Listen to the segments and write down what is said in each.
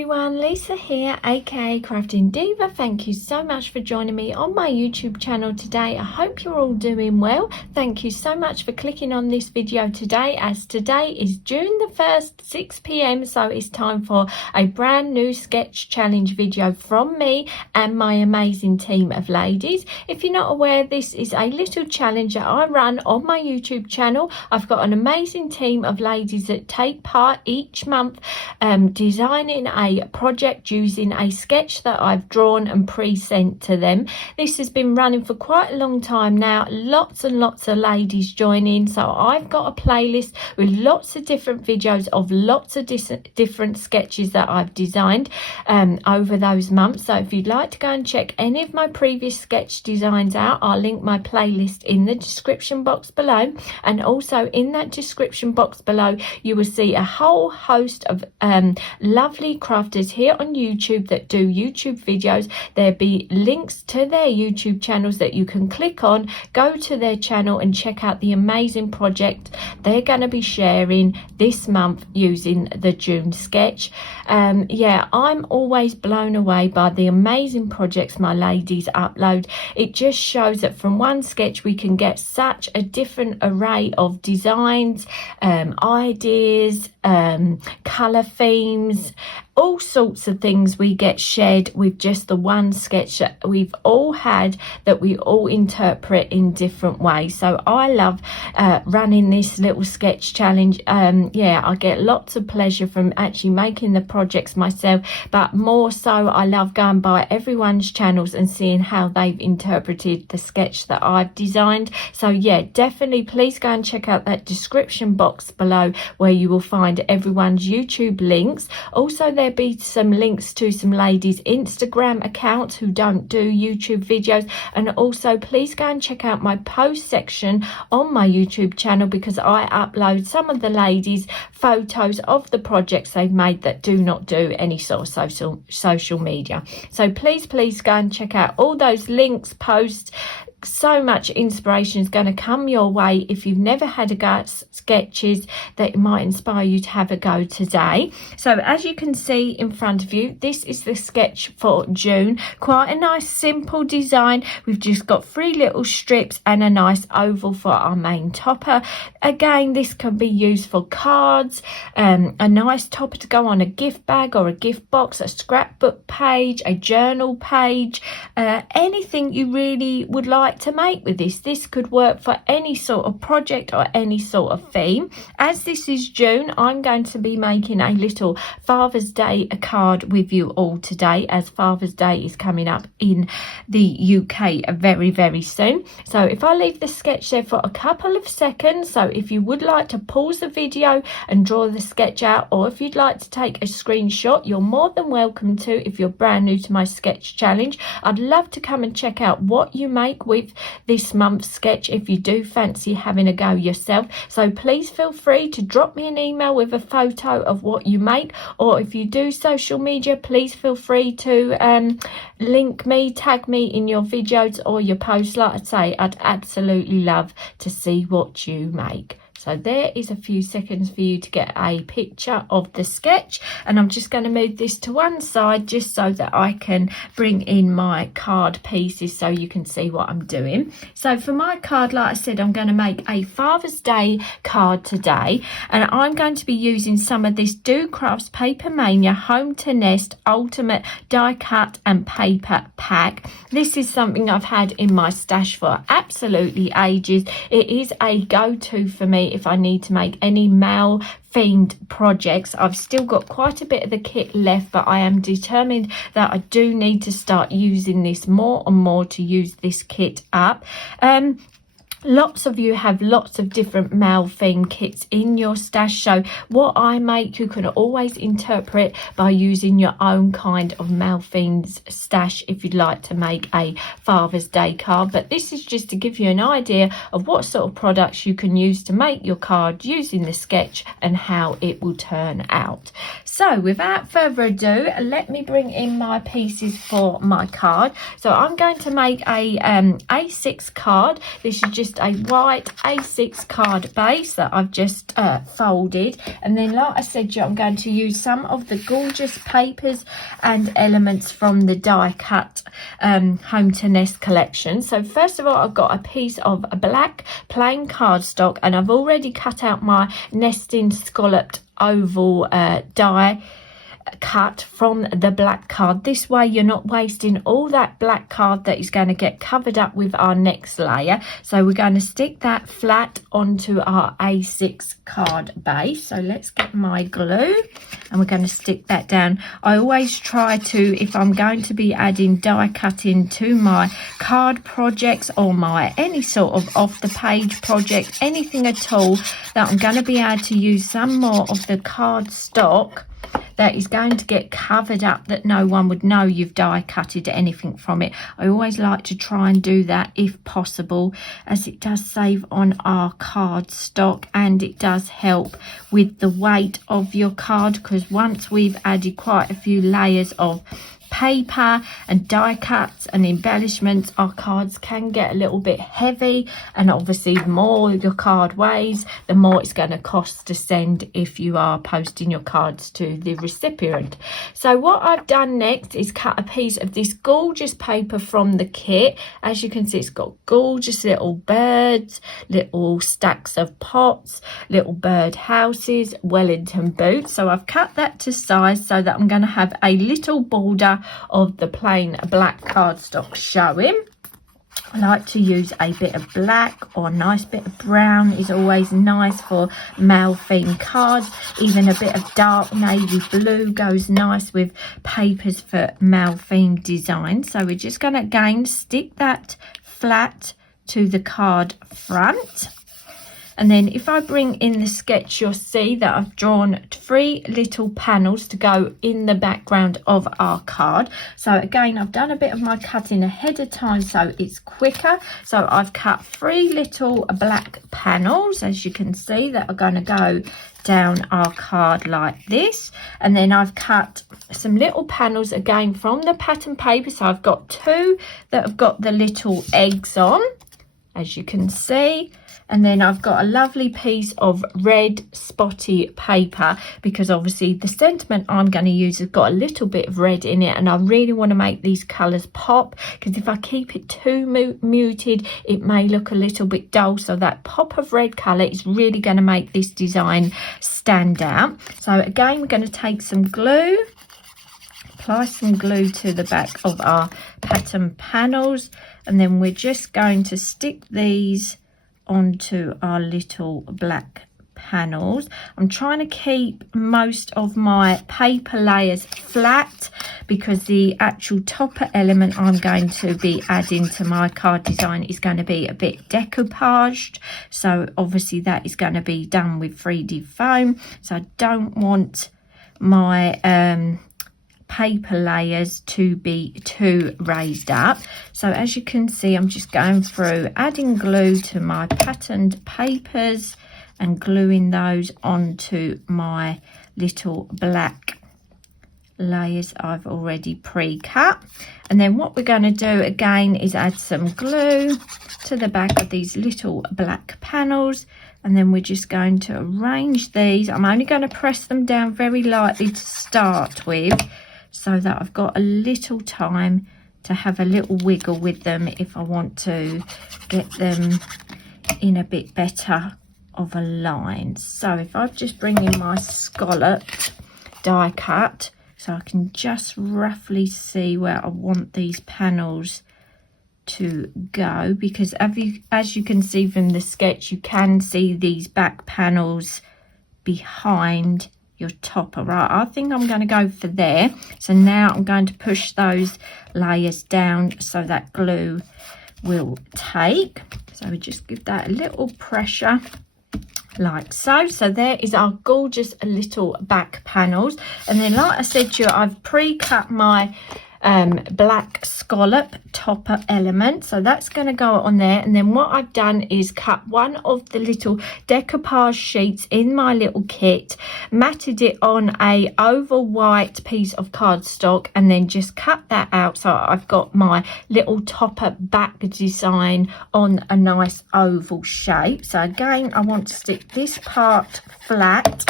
everyone, Lisa here, aka Crafting Diva. Thank you so much for joining me on my YouTube channel today. I hope you're all doing well. Thank you so much for clicking on this video today, as today is June the 1st, 6 p.m, so it's time for a brand new sketch challenge video from me and my amazing team of ladies. If you're not aware, this is a little challenge that I run on my YouTube channel. I've got an amazing team of ladies that take part each month designing a project using a sketch that I've drawn and pre-sent to them. This has been running for quite a long time now, lots and lots of ladies joining, so I've got a playlist with lots of different videos of lots of different sketches that I've designed over those months. So if you'd like to go and check any of my previous sketch designs out, I'll link my playlist in the description box below, and also in that description box below you will see a whole host of lovely crafters here on YouTube that do YouTube videos. There'll be links to their YouTube channels that you can click on, go to their channel and check out the amazing project they're going to be sharing this month using the June sketch. Yeah, I'm always blown away by the amazing projects my ladies upload. It just shows that from one sketch we can get such a different array of designs, ideas, colour themes, all sorts of things we get shared with just the one sketch that we've all had, that we all interpret in different ways. So I love running this little sketch challenge. Yeah, I get lots of pleasure from actually making the projects myself, but more so I love going by everyone's channels and seeing how they've interpreted the sketch that I've designed. So yeah, definitely please go and check out that description box below where you will find everyone's YouTube links. Also there'll be some links to some ladies' Instagram accounts who don't do YouTube videos, and also please go and check out my post section on my YouTube channel, because I upload some of the ladies' photos of the projects they've made that do not do any sort of social media. So please go and check out all those links, posts. So much inspiration is going to come your way. If you've never had a go at sketches, that might inspire you to have a go today. So as you can see in front of you, this is the sketch for June. Quite a nice simple design. We've just got 3 little strips and a nice oval for our main topper. Again, this can be used for cards, a nice topper to go on a gift bag or a gift box, a scrapbook page, a journal page, anything you really would like to make with this. This could work for any sort of project or any sort of theme. As this is June, I'm going to be making a little Father's Day card with you all today, as Father's Day is coming up in the UK very, very soon. So if I leave the sketch there for a couple of seconds, so if you would like to pause the video and draw the sketch out, or if you'd like to take a screenshot, you're more than welcome to. If you're brand new to my sketch challenge, I'd love to come and check out what you make with this month's sketch if you do fancy having a go yourself. So please feel free to drop me an email with a photo of what you make, or if you do social media, please feel free to link me, tag me in your videos or your posts. Like I say, I'd absolutely love to see what you make. So there is a few seconds for you to get a picture of the sketch, and I'm just going to move this to one side just so that I can bring in my card pieces so you can see what I'm doing. So for my card, like I said, I'm going to make a Father's Day card today, and I'm going to be using some of this Do Crafts Paper Mania Home to Nest Ultimate Die Cut and Paper Pack. This is something I've had in my stash for absolutely ages. It is a go-to for me if I need to make any male themed projects. I've still got quite a bit of the kit left, but I am determined that I do need to start using this more and more to use this kit up. Lots of you have lots of different male themed kits in your stash, so what I make you can always interpret by using your own kind of male themed stash if you'd like to make a Father's Day card. But this is just to give you an idea of what sort of products you can use to make your card using the sketch and how it will turn out. So without further ado, let me bring in my pieces for my card. So I'm going to make a A6 card. This is just just a white A6 card base that I've just folded. And then, like I said, I'm going to use some of the gorgeous papers and elements from the die cut Home to Nest collection. So first of all, I've got a piece of black plain cardstock, and I've already cut out my nesting scalloped oval die cut from the black card. This way you're not wasting all that black card that is going to get covered up with our next layer. So we're going to stick that flat onto our A6 card base. So let's get my glue and we're going to stick that down. I always try to, if I'm going to be adding die cutting to my card projects or my any sort of off the page project, anything at all, that I'm going to be able to use some more of the card stock that is going to get covered up, that no one would know you've die cutted anything from it. I always like to try and do that if possible, as it does save on our card stock and it does help with the weight of your card, because once we've added quite a few layers of paper and die cuts and embellishments, our cards can get a little bit heavy, and obviously the more your card weighs, the more it's going to cost to send if you are posting your cards to the recipient. So what I've done next is cut a piece of this gorgeous paper from the kit. As you can see, it's got gorgeous little birds, little stacks of pots, little bird houses, Wellington boots. So I've cut that to size so that I'm going to have a little border of the plain black cardstock showing. I like to use a bit of black or a nice bit of brown, is always nice for male theme cards. Even a bit of dark navy blue goes nice with papers for male theme design. So we're just going to again stick that flat to the card front. And then if I bring in the sketch, you'll see that I've drawn 3 little panels to go in the background of our card. So again, I've done a bit of my cutting ahead of time so it's quicker. So I've cut 3 little black panels, as you can see, that are going to go down our card like this. And then I've cut some little panels again from the pattern paper. So I've got 2 that have got the little eggs on, as you can see. And then I've got a lovely piece of red spotty paper, because obviously the sentiment I'm going to use has got a little bit of red in it, and I really want to make these colours pop, because if I keep it too muted it may look a little bit dull. So that pop of red colour is really going to make this design stand out. So again, we're going to take some glue, apply some glue to the back of our pattern panels, and then we're just going to stick these onto our little black panels. I'm trying to keep most of my paper layers flat, because the actual topper element I'm going to be adding to my card design is going to be a bit decoupaged. So obviously that is going to be done with 3D foam. So I don't want my paper layers to be too raised up. So as you can see, I'm just going through adding glue to my patterned papers and gluing those onto my little black layers I've already pre-cut. And then what we're going to do again is add some glue to the back of these little black panels, and then we're just going to arrange these. I'm only going to press them down very lightly to start with, so that I've got a little time to have a little wiggle with them if I want to get them in a bit better of a line. So if I just bring in my scalloped die cut, so I can just roughly see where I want these panels to go, because as you can see from the sketch, you can see these back panels behind your topper. Right, I think I'm going to go for there. So now I'm going to push those layers down so that glue will take. So we just give that a little pressure like so. So there is our gorgeous little back panels. And then, like I said to you, I've pre-cut my black scallop topper element, so that's going to go on there. And then what I've done is cut one of the little decoupage sheets in my little kit, matted it on a oval white piece of cardstock, and then just cut that out, so I've got my little topper back design on a nice oval shape. So again, I want to stick this part flat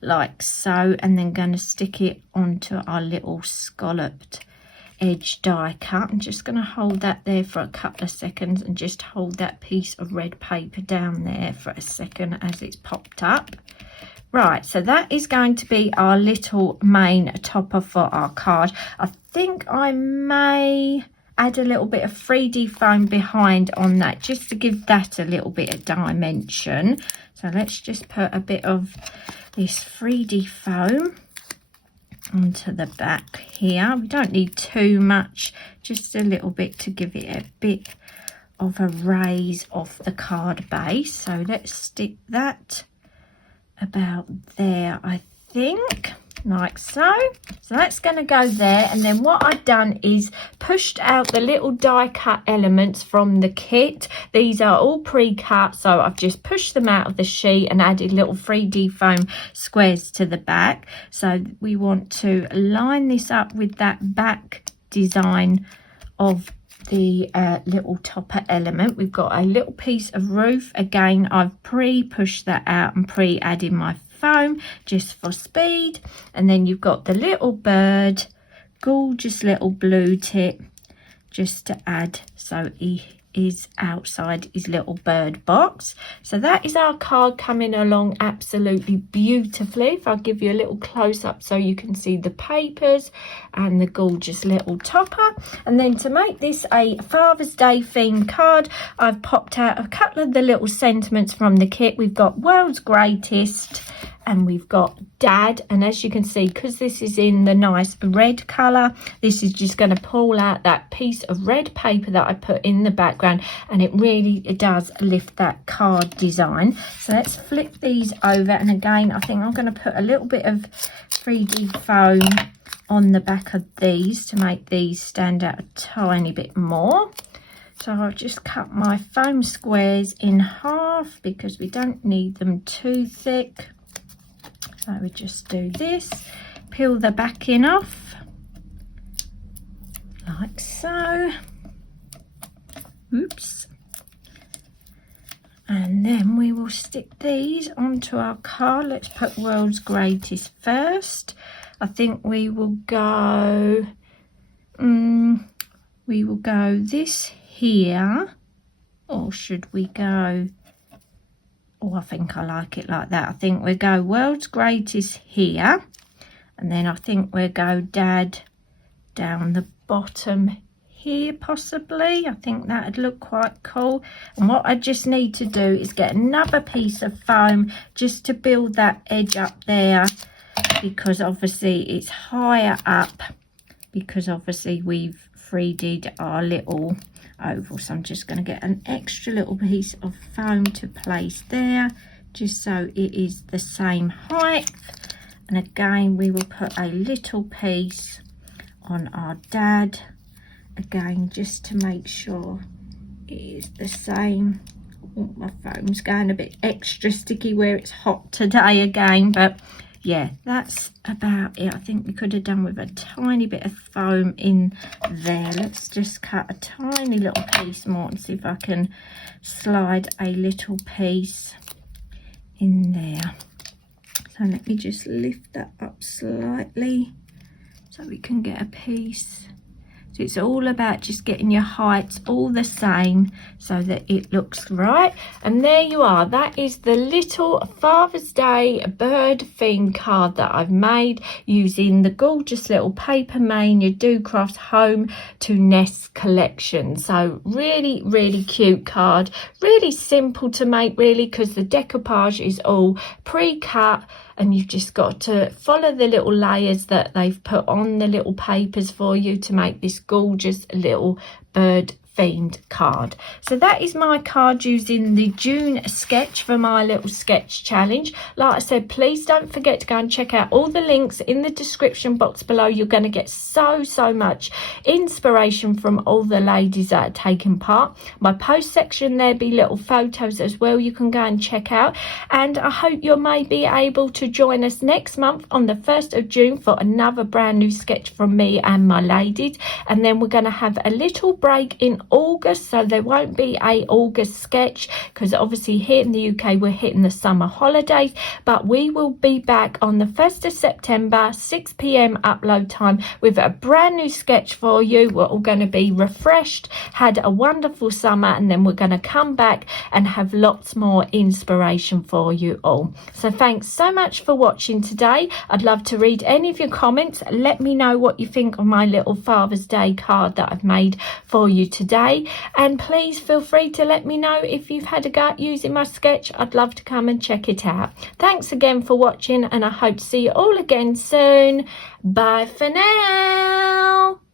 like so, and then going to stick it onto our little scalloped edge die cut. I'm just going to hold that there for a couple of seconds and just hold that piece of red paper down there for a second as it's popped up. Right, so that is going to be our little main topper for our card. I think I may add a little bit of 3D foam behind on that, just to give that a little bit of dimension. So let's just put a bit of this 3D foam onto the back here. We don't need too much, just a little bit to give it a bit of a raise off the card base. So let's stick that about there, I think, like so. So that's going to go there. And then what I've done is pushed out the little die cut elements from the kit. These are all pre-cut, so I've just pushed them out of the sheet and added little 3D foam squares to the back. So we want to line this up with that back design of the little topper element. We've got a little piece of roof. Again, I've pre-pushed that out and pre-added my foam just for speed. And then you've got the little bird, gorgeous little blue tip just to add, so he is outside his little bird box. So that is our card coming along absolutely beautifully. If I'll give you a little close-up so you can see the papers and the gorgeous little topper. And then to make this a Father's Day themed card, I've popped out a couple of the little sentiments from the kit. We've got World's Greatest and we've got Dad, and as you can see, because this is in the nice red colour, this is just going to pull out that piece of red paper that I put in the background, and it does lift that card design. So let's flip these over, and again I think I'm going to put a little bit of 3D foam on the back of these to make these stand out a tiny bit more. So I'll just cut my foam squares in half because we don't need them too thick. So we just do this, peel the backing off like so. Oops. And then we will stick these onto our card. Let's put World's Greatest first. I think we will go this here, or should we go, oh, I think I like it like that. I think we'll go World's Greatest here, and then I think we'll go Dad down the bottom here possibly. I think that'd look quite cool. And what I just need to do is get another piece of foam just to build that edge up there, because obviously it's higher up, because obviously we've 3D'd our little oval. So I'm just going to get an extra little piece of foam to place there, just so it is the same height. And again we will put a little piece on our Dad, again just to make sure it is the same. Oh, my foam's going a bit extra sticky where it's hot today again, but yeah, that's about it. I think we could have done with a tiny bit of foam in there. Let's just cut a tiny little piece more and see if I can slide a little piece in there. So let me just lift that up slightly so we can get a piece. So it's all about just getting your heights all the same so that it looks right. And there you are. That is the little Father's Day bird theme card that I've made using the gorgeous little Paper Mania Do Crafts Home to Nest collection. So really, really cute card. Really simple to make, really, because the decoupage is all pre-cut, and you've just got to follow the little layers that they've put on the little papers for you to make this gorgeous little bird themed card. So that is my card using the June sketch for my little sketch challenge. Like I said, please don't forget to go and check out all the links in the description box below. You're going to get so much inspiration from all the ladies that are taking part. My post section, there be little photos as well you can go and check out, and I hope you may be able to join us next month on the 1st of June for another brand new sketch from me and my ladies. And then we're going to have a little break in August, so there won't be a August sketch because obviously here in the UK we're hitting the summer holidays, but we will be back on the 1st of September, 6 p.m. upload time, with a brand new sketch for you. We're all going to be refreshed, had a wonderful summer, and then we're going to come back and have lots more inspiration for you all. So thanks so much for watching today. I'd love to read any of your comments. Let me know what you think of my little Father's Day card that I've made for you today, and please feel free to let me know if you've had a go at using my sketch. I'd love to come and check it out. Thanks again for watching, and I hope to see you all again soon. Bye for now.